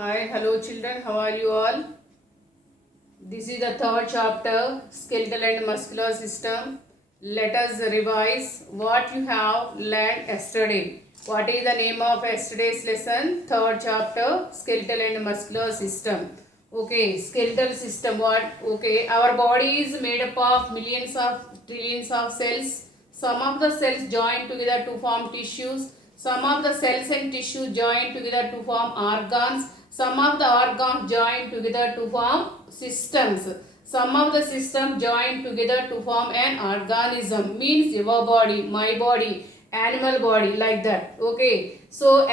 Hi, hello children, how are you all? This is the third chapter, skeletal and muscular system. Let us revise what you have learned yesterday. What is the name of yesterday's lesson? Third chapter, skeletal and muscular system. Okay, skeletal system what? Okay, our body is made up of millions of trillions of cells. Some of the cells join together to form tissues. Some of the cells and tissue join together to form organs. Some of the organs join together to form systems. Some of the systems join together to form an organism. Means your body, my body, animal body, like that. Okay. So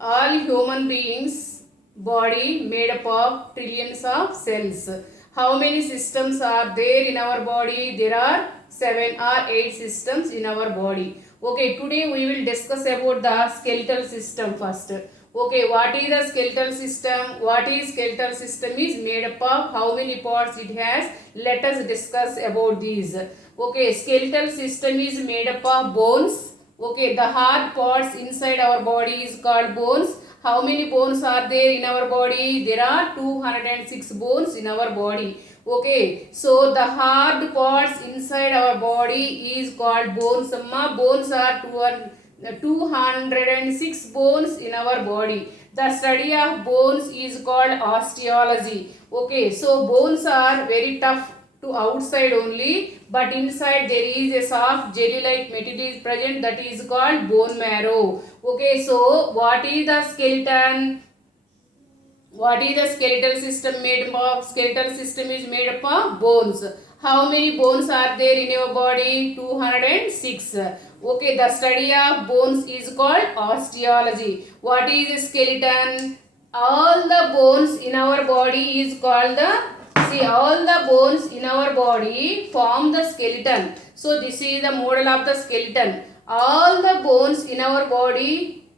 all human beings body made up of trillions of cells. How many systems are there in our body? There are 7 or 8 systems in our body. Okay, today we will discuss about the skeletal system first. Okay, what is the skeletal system? What is skeletal system is made up of how many parts it has? Let us discuss about these. Okay, skeletal system is made up of bones. Okay, the hard parts inside our body is called bones. How many bones are there in our body? There are 206 bones in our body. Okay, so the hard parts inside our body is called bones. Bones are 206 bones in our body. The study of bones is called osteology. Okay, so bones are very tough to outside only, but inside there is a soft jelly like material is present, that is called bone marrow. Okay, so what is the skeleton? What is the skeletal system made of? Skeletal system is made up of bones. How many bones are there in your body? 206. Okay, the study of bones is called osteology. What is a skeleton? All the bones in our body is called the, see, all the bones in our body form the skeleton. So this is the model of the skeleton. All the bones in our body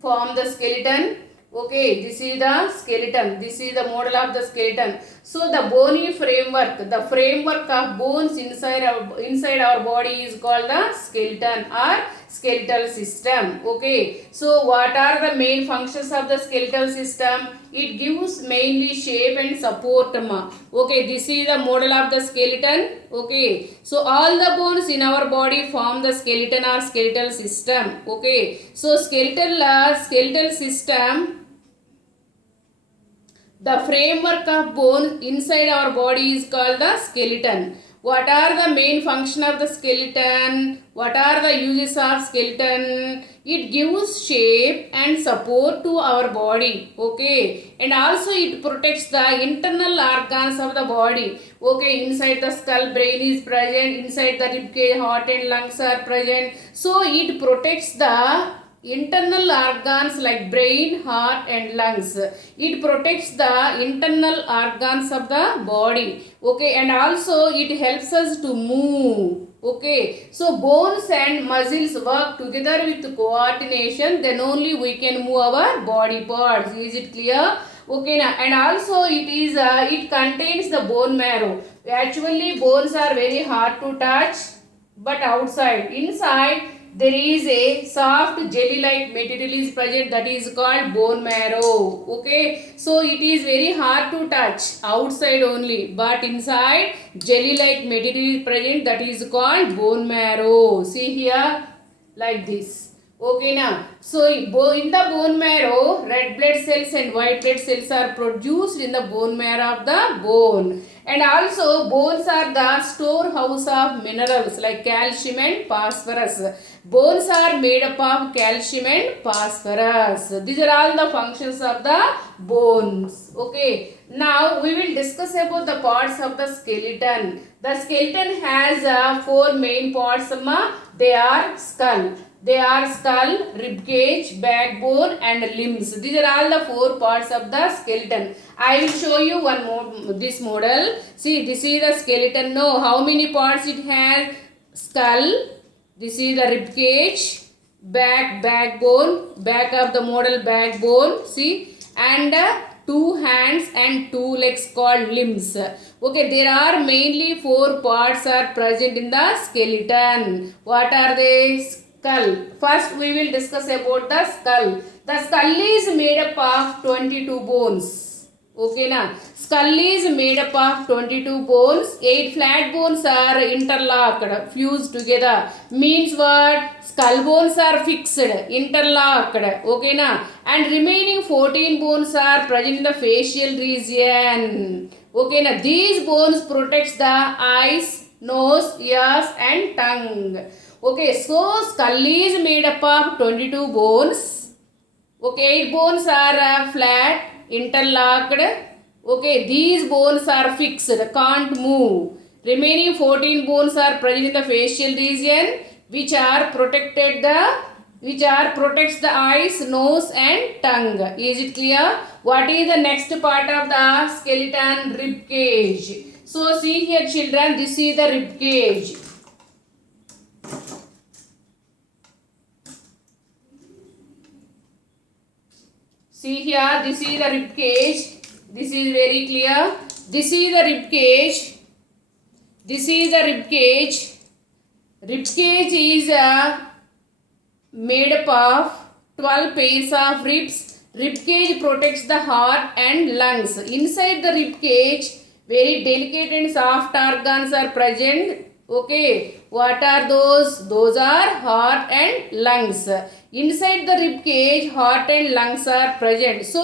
form the skeleton. Okay, this is the skeleton. This is the model of the skeleton. So the bony framework, the framework of bones inside our body is called the skeleton or skeletal system. Okay, so what are the main functions of the skeletal system? It gives mainly shape and support. Okay, this is the model of the skeleton. Okay, so all the bones in our body form the skeleton or skeletal system. Okay, so skeletal system, the framework of bone inside our body is called the skeleton. What are the main function of the skeleton? What are the uses of skeleton? It gives shape and support to our body. Okay. And also it protects the internal organs of the body. Okay. Inside the skull, brain is present. Inside the ribcage, heart and lungs are present. So it protects the internal organs like brain, heart and lungs. It protects the internal organs of the body. Okay, and also it helps us to move. Okay, so bones and muscles work together with coordination, then only we can move our body parts. Is it clear? Okay, now, and also it contains the bone marrow. Actually bones are very hard to touch, but outside, inside there is a soft jelly like material is present, that is called bone marrow. Okay, so it is very hard to touch outside only, but inside jelly like material is present, that is called bone marrow. See here, like this. Okay, now, so in the bone marrow, red blood cells and white blood cells are produced in the bone marrow of the bone. And also bones are the storehouse of minerals like calcium and phosphorus. Bones are made up of calcium and phosphorus. These are all the functions of the bones. Okay, now we will discuss about the parts of the skeleton. The skeleton has 4 main parts. They are skull. They are skull, rib cage, backbone and limbs. These are all the 4 parts of the skeleton. I will show you one more, this model. See, this is the skeleton. Know how many parts it has? Skull. This is the rib cage, backbone, back of the model backbone. See, and 2 hands and 2 legs called limbs. Okay, there are mainly 4 parts are present in the skeleton. What are they? skull. First we will discuss about the skull. The skull is made up of 22 bones. Okay na? Skull is made up of 22 bones. 8 flat bones are interlocked, fused together. Means what? Skull bones are fixed, interlocked. Okay na? And remaining 14 bones are present in the facial region. Okay na? These bones protects the eyes, nose, ears and tongue. Okay, so skull is made up of 22 bones. Okay, 8 bones are flat, interlocked. Okay, these bones are fixed, can't move. Remaining 14 bones are present in the facial region, which are protects the eyes, nose and tongue. Is it clear? What is the next part of the skeleton? Rib cage. So see here children, this is the rib cage. See here, this is the rib cage. This is very clear. This is the rib cage. This is the rib cage. Rib cage is made up of 12 pairs of ribs. Rib cage protects the heart and lungs. Inside the rib cage, very delicate and soft organs are present. Okay, what are those? Those are heart and lungs. Inside the rib cage, heart and lungs are present. So,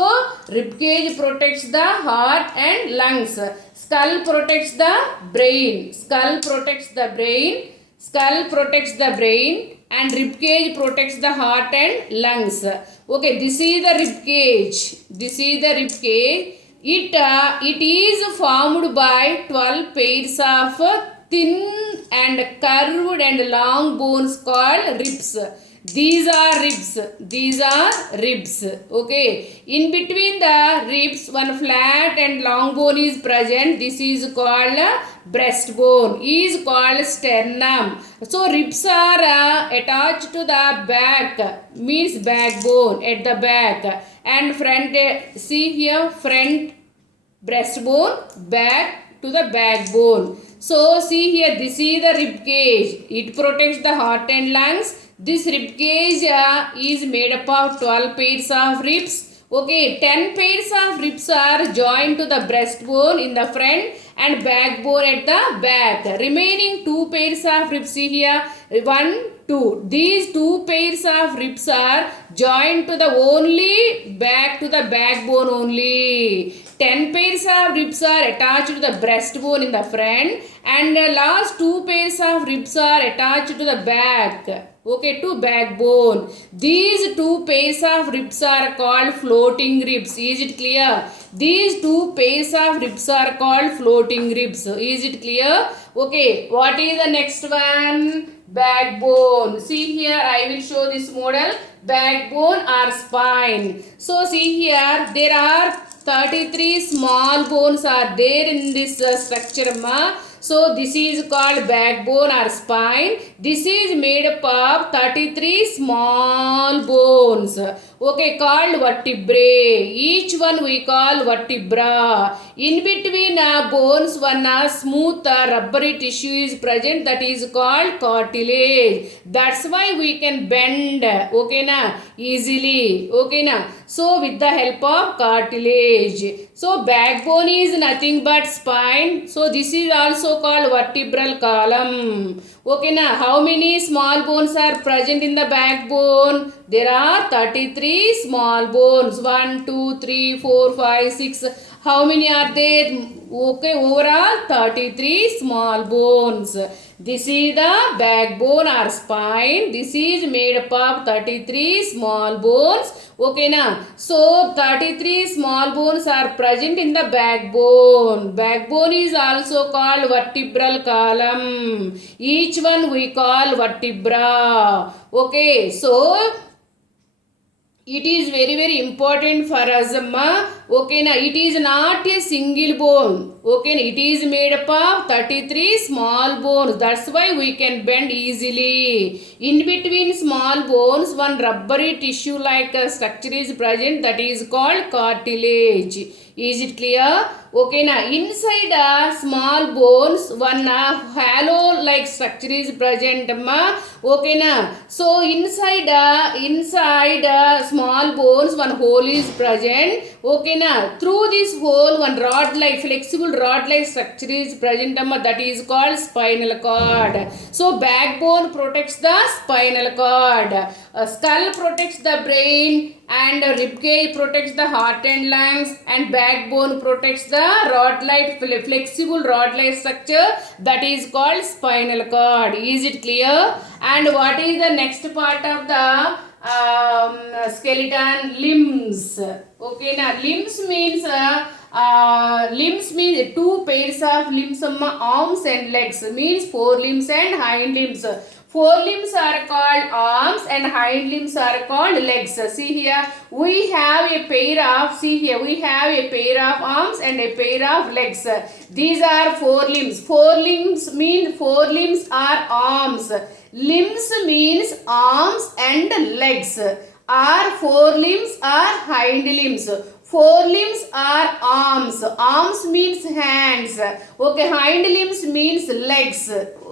rib cage protects the heart and lungs. Skull protects the brain. Skull protects the brain. Skull protects the brain. And rib cage protects the heart and lungs. Okay, this is the rib cage. This is the rib cage. It is formed by 12 pairs of thin and curved and long bones called ribs. These are ribs. These are ribs. Okay. In between the ribs, one flat and long bone is present. This is called breastbone. Is called sternum. So ribs are attached to the back. Means backbone at the back. And front. See here, front breastbone, back to the backbone. So see here, this is the rib cage. It protects the heart and lungs. This rib cage is made up of 12 pairs of ribs. Okay, 10 pairs of ribs are joined to the breastbone in the front and backbone at the back. Remaining 2 pairs of ribs, see here, 1, 2. These 2 pairs of ribs are joined to the only back to the backbone only. 10 pairs of ribs are attached to the breastbone in the front and the last 2 pairs of ribs are attached to the back. Okay, to backbone. These 2 pairs of ribs are called floating ribs. Is it clear? These 2 pairs of ribs are called floating ribs. Is it clear? Okay, what is the next one? Backbone. See here, I will show this model. Backbone or spine. So see here, there are 33 small bones are there in this structure. So this is called backbone or spine. This is made up of 33 small bones. Okay, called vertebrae. Each one we call vertebra. In between bones, one smooth rubbery tissue is present, that is called cartilage. That's why we can bend, okay na, easily. Okay na. So with the help of cartilage. So backbone is nothing but spine. So this is also called vertebral column. Okay na. How many small bones are present in the backbone? There are 33 small bones. 1, 2, 3, 4, 5, 6. How many are there? Okay, overall 33 small bones. This is the backbone or spine. This is made up of 33 small bones. Okay na. So 33 small bones are present in the backbone. Backbone is also called vertebral column. Each one we call vertebra. Okay, so it is very very important for us amma. Okay na, it is not a single bone. Okay na, it is made up of 33 small bones. That's why we can bend easily. In between small bones one rubbery tissue like a structure is present, that is called cartilage. Is it clear? Okay na, inside small bones one halo like structure is present amma. Okay na, so inside small bones one hole is present. Okay na, through this hole one rod like flexible rod like structure is present amma, that is called spinal cord. So backbone protects the spinal cord, skull protects the brain, and ribcage protects the heart and lungs, and backbone protects the rod like flexible rod like structure, that is called spinal cord. Is it clear? And what is the next part of the skeleton? Limbs. Okay now, limbs means two pairs of limbs, arms and legs, means forelimbs and hind limbs. Forelimbs are called arms and hind limbs are called legs. See here, we have a pair of arms and a pair of legs. These are forelimbs. Forelimbs are arms. Limbs means arms and legs. Are forelimbs are hind limbs. Forelimbs are arms. Arms means hands. Okay, hind limbs means legs.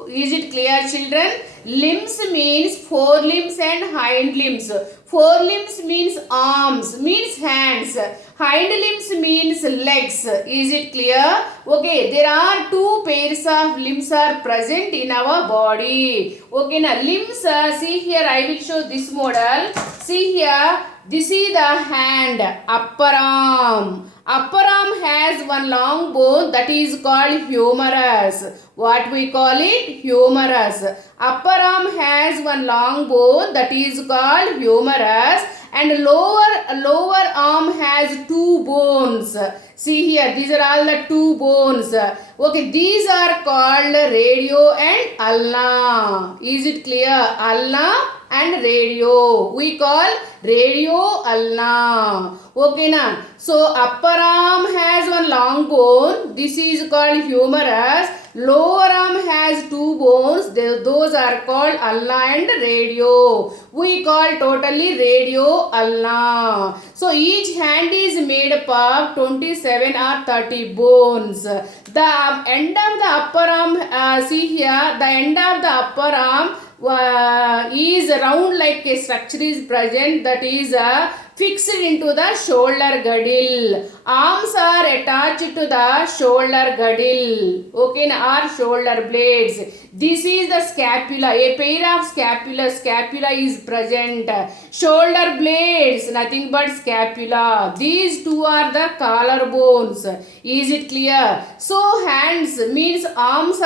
Is it clear, children? Limbs means forelimbs and hind limbs. Forelimbs means arms, means hands. Hind limbs means legs. Is it clear? Okay, there are two pairs of limbs are present in our body. Okay, now limbs, see here, I will show this model. See here, this is the hand, upper arm. Upper arm has one long bone, that is called humerus. What we call it? Humerus. Upper arm has one long bone, that is called humerus, and lower arm has two bones. See here, these are all the two bones. Okay, these are called radio and ulna. Is it clear? Ulna and radio. We call radio ulna. Okay na. So upper arm has one long bone. This is called humerus. Lower arm has two bones. Those are called ulna and radio. We call totally radio ulna. So each hand is made up of 27 or 30 bones. The end of the upper arm, see here, the end of the upper arm is round like a structure is present, that is fixed into the shoulder girdle. Arms are attached to the shoulder girdle. Okay, or shoulder blades. This is the scapula. A pair of scapula is present. Shoulder blades, nothing but scapula. These two are the collarbones. Is it clear? So hands means arms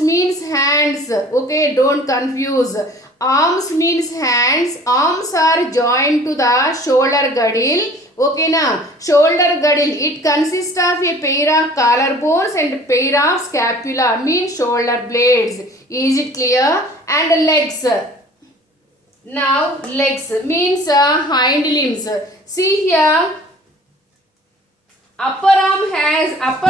means hands. Okay, don't confuse. Arms means hands. Arms are joined to the shoulder girdle. Okay na, shoulder girdle, it consists of a pair of collarbones and pair of scapula, means shoulder blades. Is it clear? And legs. Now legs means hind limbs. See here, upper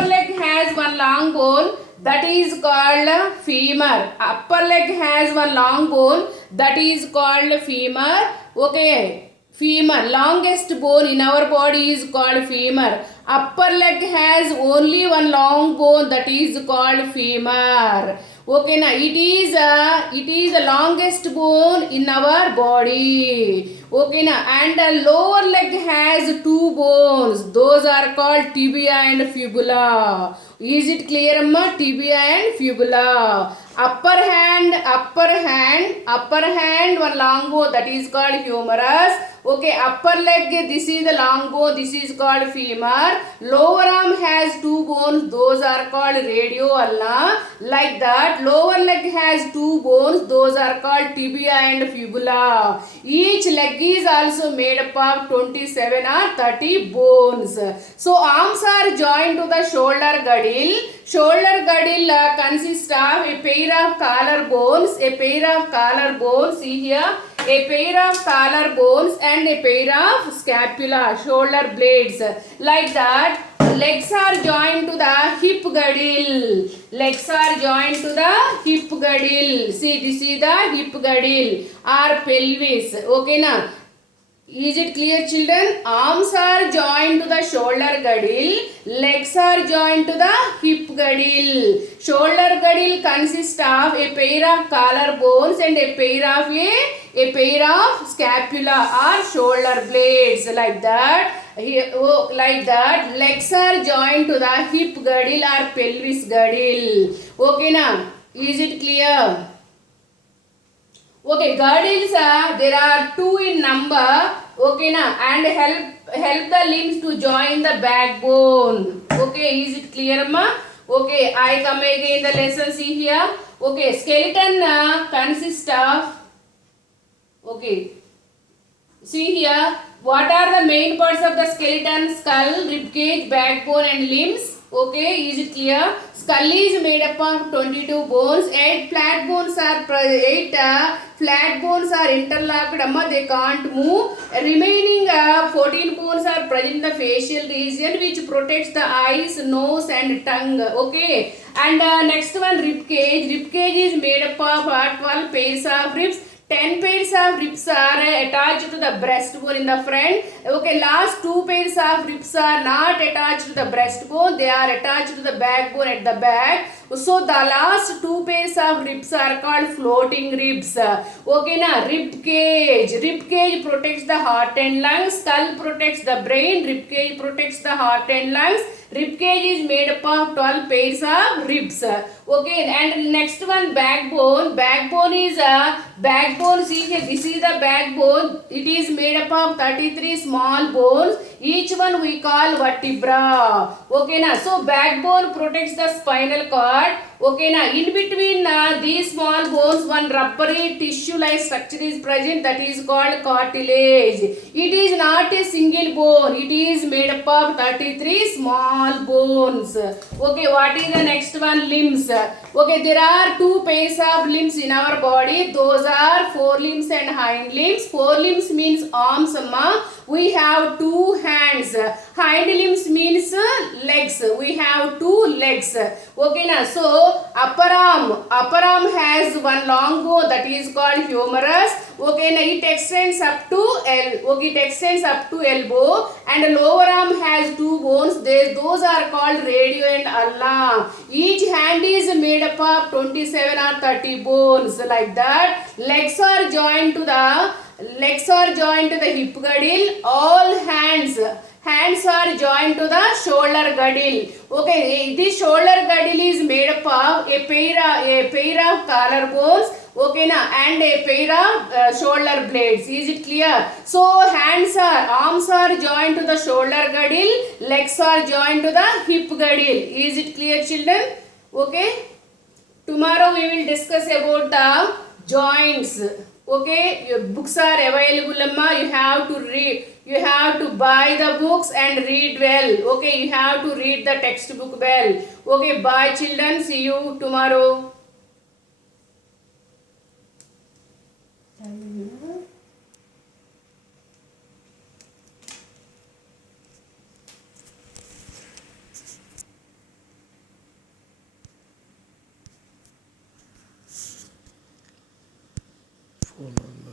leg has one long bone, that is called femur. Upper leg has one long bone, that is called femur. Okay, femur, longest bone in our body is called femur. Upper leg has only one long bone, that is called femur. Okay na, it is the longest bone in our body. Okay na, and the lower leg has two bones, those are called tibia and fibula. Is it clear amma? Tibia and fibula. Upper hand one long bone, that is called humerus. Okay, upper leg, this is the long bone, this is called femur. Lower arm has two bones, those are called radio ulna. Like that, lower leg has two bones, those are called tibia and fibula. Each leg is also made up of 27 or 30 bones. So arms are joined to the shoulder girdle. Shoulder girdle consists of a pair pair of collarbones, a pair of collarbones, see here, a pair of collarbones and a pair of scapula, shoulder blades. Like that, legs are joined to the hip girdle. Legs are joined to the hip girdle. See, this is the hip girdle or pelvis. Okay, now. Is it clear, children? Arms are joined to the shoulder girdle. Legs are joined to the hip girdle. Shoulder girdle consists of a pair of collarbones and a pair of scapula or shoulder blades. Like that. Here, oh, like that. Legs are joined to the hip girdle or pelvis girdle. Okay, now. Is it clear? Okay, girdles there are two in number. Okay, now, and help the limbs to join the backbone. Okay, is it clear, ma? Okay, I come again the lesson. See here. Okay, skeleton consists of. Okay, see here. What are the main parts of the skeleton? Skull, rib cage, backbone, and limbs. Okay, is it clear? Skull is made up of 22 bones. 8 flat bones are interlocked. They can't move. Remaining 14 bones are present in the facial region, which protects the eyes, nose, and tongue. Okay, and next one, rib cage. Rib cage is made up of 12 pairs of ribs. 10 pairs of ribs are attached to the breastbone in the front. Okay, last 2 pairs of ribs are not attached to the breastbone. They are attached to the backbone at the back. So the last 2 pairs of ribs are called floating ribs. Okay, now rib cage. Rib cage protects the heart and lungs. Skull protects the brain. Rib cage protects the heart and lungs. Rib cage is made up of 12 pairs of ribs. Okay, and next one, backbone. Backbone is a backbone. See here, this is the backbone. It is made up of 33 small bones. Each one we call vertebra. Okay, now so backbone protects the spinal cord. Okay, now in between these small bones, one rubbery tissue-like structure is present, that is called cartilage. It is not a single bone. It is made up of 33 small bones. Okay, what is the next one? Limbs. Okay, there are 2 pairs of limbs in our body. Those are forelimbs and hind limbs. Forelimbs means arms, amma. We have 2 hands. Hind limbs means legs. We have 2 legs. Okay, now so upper arm has one long bone, that is called humerus. Okay, now it extends up to elbow, and lower arm has 2 bones. Those are called radio and ulna. Each hand is made up of 27 or 30 bones. Like that, legs are joined to the hip girdle. All hands are joined to the shoulder girdle. Okay, this shoulder girdle is made up of a pair of collarbones. Okay, now, and a pair of shoulder blades. Is it clear? So arms are joined to the shoulder girdle. Legs are joined to the hip girdle. Is it clear, children? Okay. Tomorrow we will discuss about the joints. Okay, your books are available, amma. You have to read. You have to buy the books and read well. Okay, you have to read the textbook well. Okay, bye, children. See you tomorrow. Phone on.